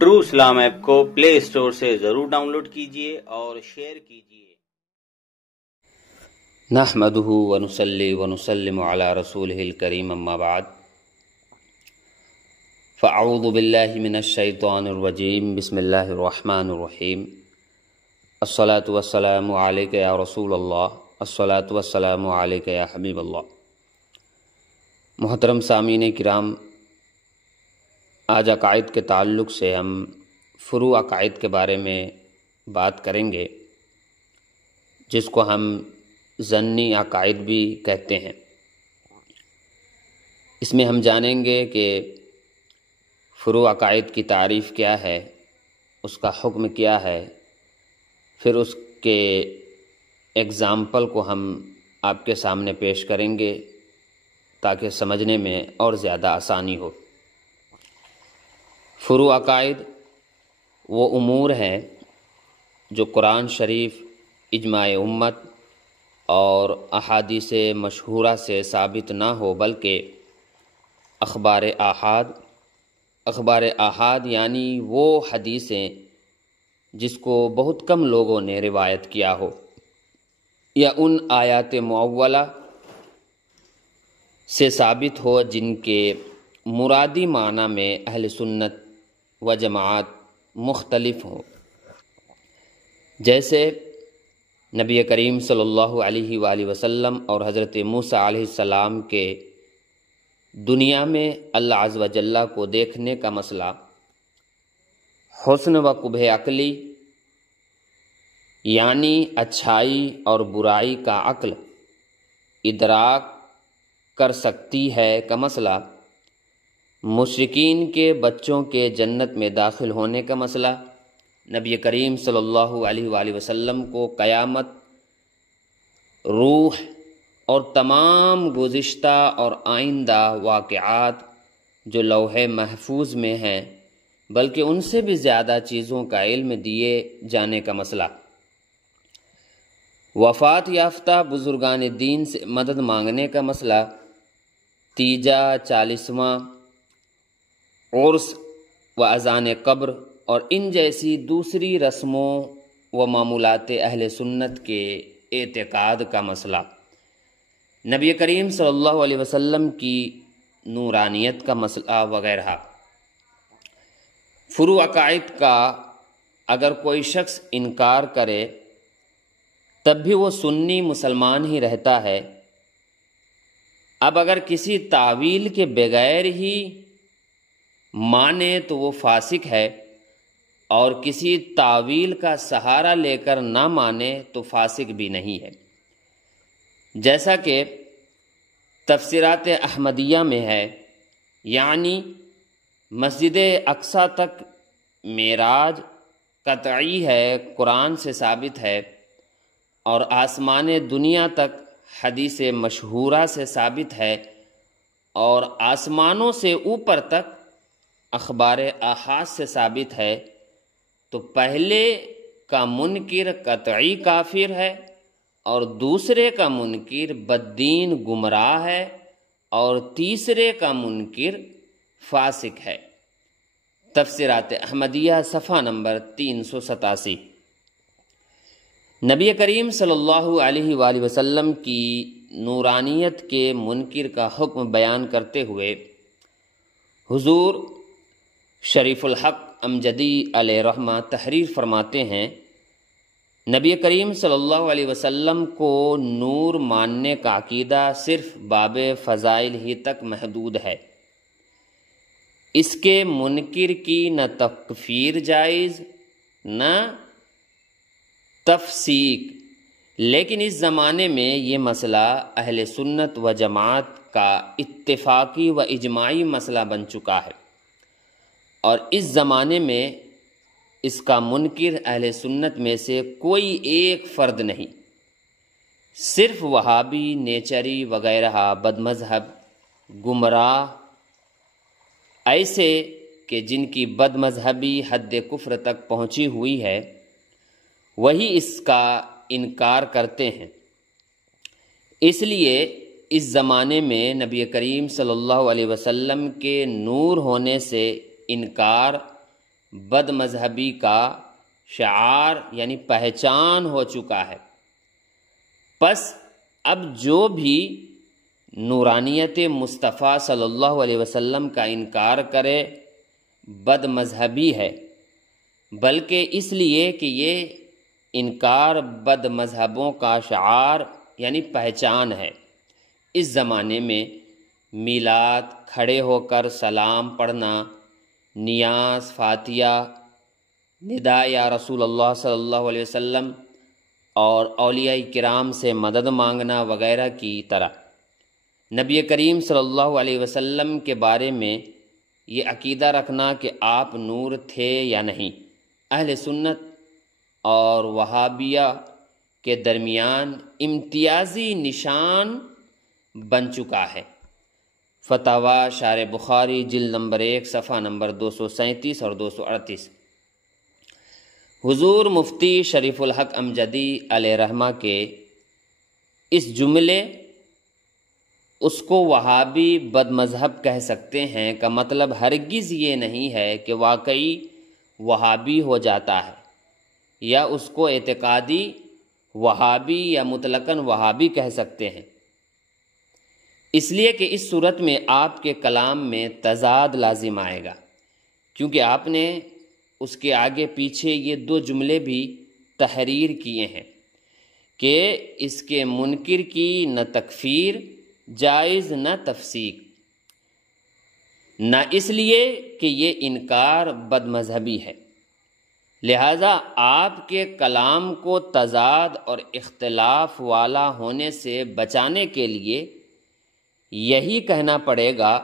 True Islam app کو پلے store سے ضرور ڈاؤن لوڈ کیجیے اور شیئر کیجیے۔ نحمده ونصلي ونسلم على رسوله الكريم اما بعد فاعوذ بالله من الشيطان الرجيم بسم الله الرحمن الرحيم الصلاة والسلام عليك يا رسول الله الصلاة والسلام عليك يا حبيب الله۔ محترم سامعین کرام، آج عقائد کے تعلق سے ہم فروع عقائد کے بارے میں بات کریں گے، جس کو ہم ظنی عقائد بھی کہتے ہیں۔ اس میں ہم جانیں گے کہ فروع عقائد کی تعریف کیا ہے، اس کا حکم کیا ہے، پھر اس کے ایگزامپل کو ہم آپ کے سامنے پیش کریں گے تاکہ سمجھنے میں اور زیادہ آسانی ہو۔ فروع عقائد وہ امور ہیں جو قرآن شریف، اجماع امت اور احادیث مشہورہ سے ثابت نہ ہو، بلکہ اخبار احاد یعنی وہ حدیثیں جس کو بہت کم لوگوں نے روایت کیا ہو، یا ان آیات معولہ سے ثابت ہو جن کے مرادی معنی میں اہل سنت و جماعت مختلف ہوں، جیسے نبی کریم صلی اللہ علیہ وآلہ وسلم اور حضرت موسیٰ علیہ السلام کے دنیا میں اللہ عز و جل کو دیکھنے کا مسئلہ، حسن و قبح عقلی یعنی اچھائی اور برائی کا عقل ادراک کر سکتی ہے کا مسئلہ، مشرکین کے بچوں کے جنت میں داخل ہونے کا مسئلہ، نبی کریم صلی اللہ علیہ وآلہ وسلم کو قیامت، روح اور تمام گزشتہ اور آئندہ واقعات جو لوح محفوظ میں ہیں بلکہ ان سے بھی زیادہ چیزوں کا علم دیے جانے کا مسئلہ، وفات یافتہ بزرگان دین سے مدد مانگنے کا مسئلہ، تیجا، 40واں، عرس و اذان قبر اور ان جیسی دوسری رسموں و معمولات اہل سنت کے اعتقاد کا مسئلہ، نبی کریم صلی اللہ علیہ وسلم کی نورانیت کا مسئلہ وغیرہ۔ فروع عقائد کا اگر کوئی شخص انکار کرے تب بھی وہ سنی مسلمان ہی رہتا ہے۔ اب اگر کسی تعویل کے بغیر ہی مانے تو وہ فاسق ہے، اور کسی تعویل کا سہارا لے کر نہ مانے تو فاسق بھی نہیں ہے، جیسا کہ تفسیرات احمدیہ میں ہے، یعنی مسجد اقصی تک معراج قطعی ہے، قرآن سے ثابت ہے، اور آسمان دنیا تک حدیث مشہورہ سے ثابت ہے، اور آسمانوں سے اوپر تک اخبار احاد سے ثابت ہے، تو پہلے کا منکر قطعی کافر ہے اور دوسرے کا منکر بددین گمراہ ہے اور تیسرے کا منکر فاسق ہے۔ تفسیرات احمدیہ صفحہ نمبر 387۔ نبی کریم صلی اللہ علیہ وآلہ وسلم کی نورانیت کے منکر کا حکم بیان کرتے ہوئے حضور شریف الحق امجدی علیہ رحمہ تحریر فرماتے ہیں، نبی کریم صلی اللہ علیہ وسلم کو نور ماننے کا عقیدہ صرف باب فضائل ہی تک محدود ہے، اس کے منکر کی نہ تکفیر جائز نہ تفسیق، لیکن اس زمانے میں یہ مسئلہ اہل سنت و جماعت کا اتفاقی و اجماعی مسئلہ بن چکا ہے، اور اس زمانے میں اس کا منکر اہل سنت میں سے کوئی ایک فرد نہیں، صرف وہابی، نیچری وغیرہ بد مذہب گمراہ ایسے کہ جن کی بد مذہبی حد کفر تک پہنچی ہوئی ہے وہی اس کا انکار کرتے ہیں۔ اس لیے اس زمانے میں نبی کریم صلی اللہ علیہ وسلم کے نور ہونے سے انکار بد مذہبی کا شعار یعنی پہچان ہو چکا ہے۔ پس اب جو بھی نورانیت مصطفیٰ صلی اللہ علیہ وسلم کا انکار کرے بد مذہبی ہے، بلکہ اس لیے کہ یہ انکار بد مذہبوں کا شعار یعنی پہچان ہے۔ اس زمانے میں میلاد، کھڑے ہو کر سلام پڑھنا، نیاز، فاتحہ، ندا یا رسول اللہ صلی اللہ علیہ وسلم اور اولیاء کرام سے مدد مانگنا وغیرہ کی طرح نبی کریم صلی اللہ علیہ وسلم کے بارے میں یہ عقیدہ رکھنا کہ آپ نور تھے یا نہیں، اہل سنت اور وہابیہ کے درمیان امتیازی نشان بن چکا ہے۔ فتاوی شارح بخاری جلد نمبر 1 صفحہ نمبر 237 اور 238۔ حضور مفتی شریف الحق امجدی علیہ رحمہ کے اس جملے اس کو وہابی بد مذہب کہہ سکتے ہیں کا مطلب ہرگز یہ نہیں ہے کہ واقعی وہابی ہو جاتا ہے، یا اس کو اعتقادی وہابی یا مطلقاً وہابی کہہ سکتے ہیں، اس لیے کہ اس صورت میں آپ کے کلام میں تضاد لازم آئے گا، کیونکہ آپ نے اس کے آگے پیچھے یہ 2 جملے بھی تحریر کیے ہیں کہ اس کے منکر کی نہ تکفیر جائز نہ تفسیق، نہ اس لیے کہ یہ انکار بد مذہبی ہے۔ لہذا آپ کے کلام کو تضاد اور اختلاف والا ہونے سے بچانے کے لیے یہی کہنا پڑے گا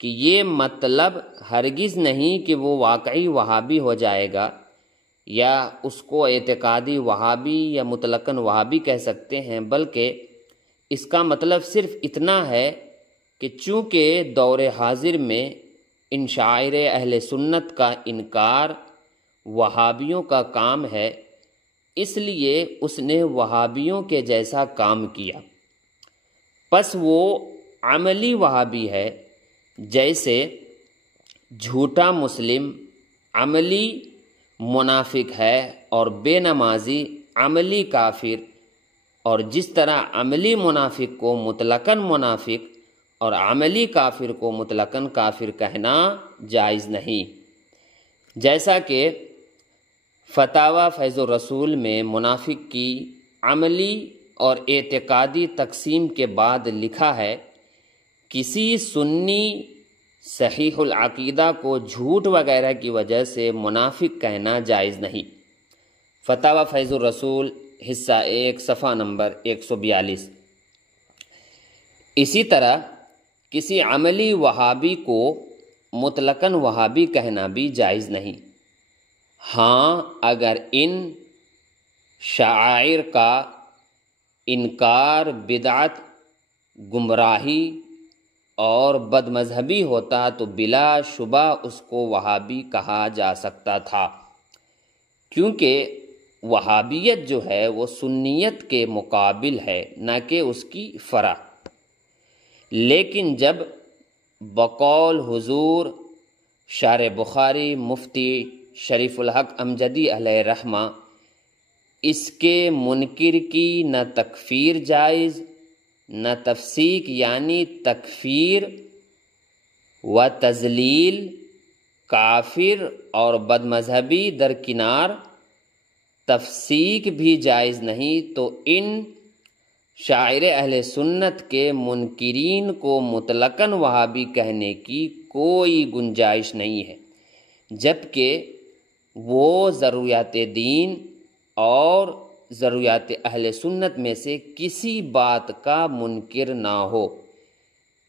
کہ یہ مطلب ہرگز نہیں کہ وہ واقعی وہابی ہو جائے گا، یا اس کو اعتقادی وہابی یا مطلقاً وہابی کہہ سکتے ہیں، بلکہ اس کا مطلب صرف اتنا ہے کہ چونکہ دور حاضر میں ان شاعر اہل سنت کا انکار وہابیوں کا کام ہے، اس لیے اس نے وہابیوں کے جیسا کام کیا، پس وہ عملی وہابی ہے، جیسے جھوٹا مسلم عملی منافق ہے اور بے نمازی عملی کافر، اور جس طرح عملی منافق کو مطلقاً منافق اور عملی کافر کو مطلقاً کافر کہنا جائز نہیں، جیسا کہ فتاوی فیض الرسول میں منافق کی عملی اور اعتقادی تقسیم کے بعد لکھا ہے، کسی سنی صحیح العقیدہ کو جھوٹ وغیرہ کی وجہ سے منافق کہنا جائز نہیں۔ فتاوی فیض الرسول حصہ 1 صفحہ نمبر 142۔ اسی طرح کسی عملی وہابی کو مطلقاً وہابی کہنا بھی جائز نہیں، ہاں اگر ان شعائر کا انکار بدعت، گمراہی اور بد مذہبی ہوتا تو بلا شبہ اس کو وہابی کہا جا سکتا تھا، کیونکہ وہابیت جو ہے وہ سنیت کے مقابل ہے، نہ کہ اس کی فرع۔ لیکن جب بقول حضور شارح بخاری مفتی شریف الحق امجدی علیہ رحمہ اس کے منکر کی نہ تکفیر جائز نہ تفسیق یعنی تکفیر و تذلیل، کافر اور بد مذہبی درکنار، تفسیق بھی جائز نہیں، تو ان شاعر اہل سنت کے منکرین کو مطلقاً وہابی کہنے کی کوئی گنجائش نہیں ہے، جبکہ وہ ضروریات دین اور ضروریات اہل سنت میں سے کسی بات کا منکر نہ ہو،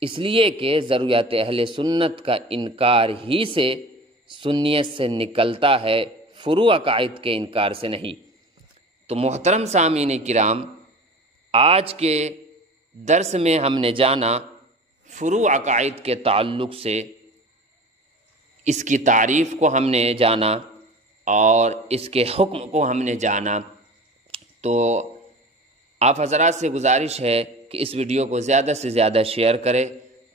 اس لیے کہ ضروریات اہل سنت کا انکار ہی سے سنیت سے نکلتا ہے، فروع عقائد کے انکار سے نہیں۔ تو محترم سامعین کرام، آج کے درس میں ہم نے جانا فروع عقائد کے تعلق سے، اس کی تعریف کو ہم نے جانا اور اس کے حکم کو ہم نے جانا۔ تو آپ حضرات سے گزارش ہے کہ اس ویڈیو کو زیادہ سے زیادہ شیئر کریں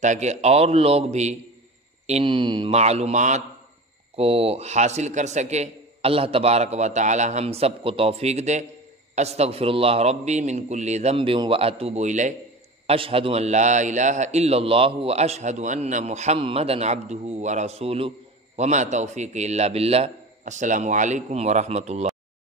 تاکہ اور لوگ بھی ان معلومات کو حاصل کر سکے۔ اللہ تبارک و تعالی ہم سب کو توفیق دے۔ استغفر اللہ ربی من کل ذنب و اتوب الیہ۔ اشہد ان لا الہ الا اللہ و اشہد ان محمدا عبدہ و رسولہ وما توفیق الا باللہ۔ السلام علیکم ورحمۃ اللہ۔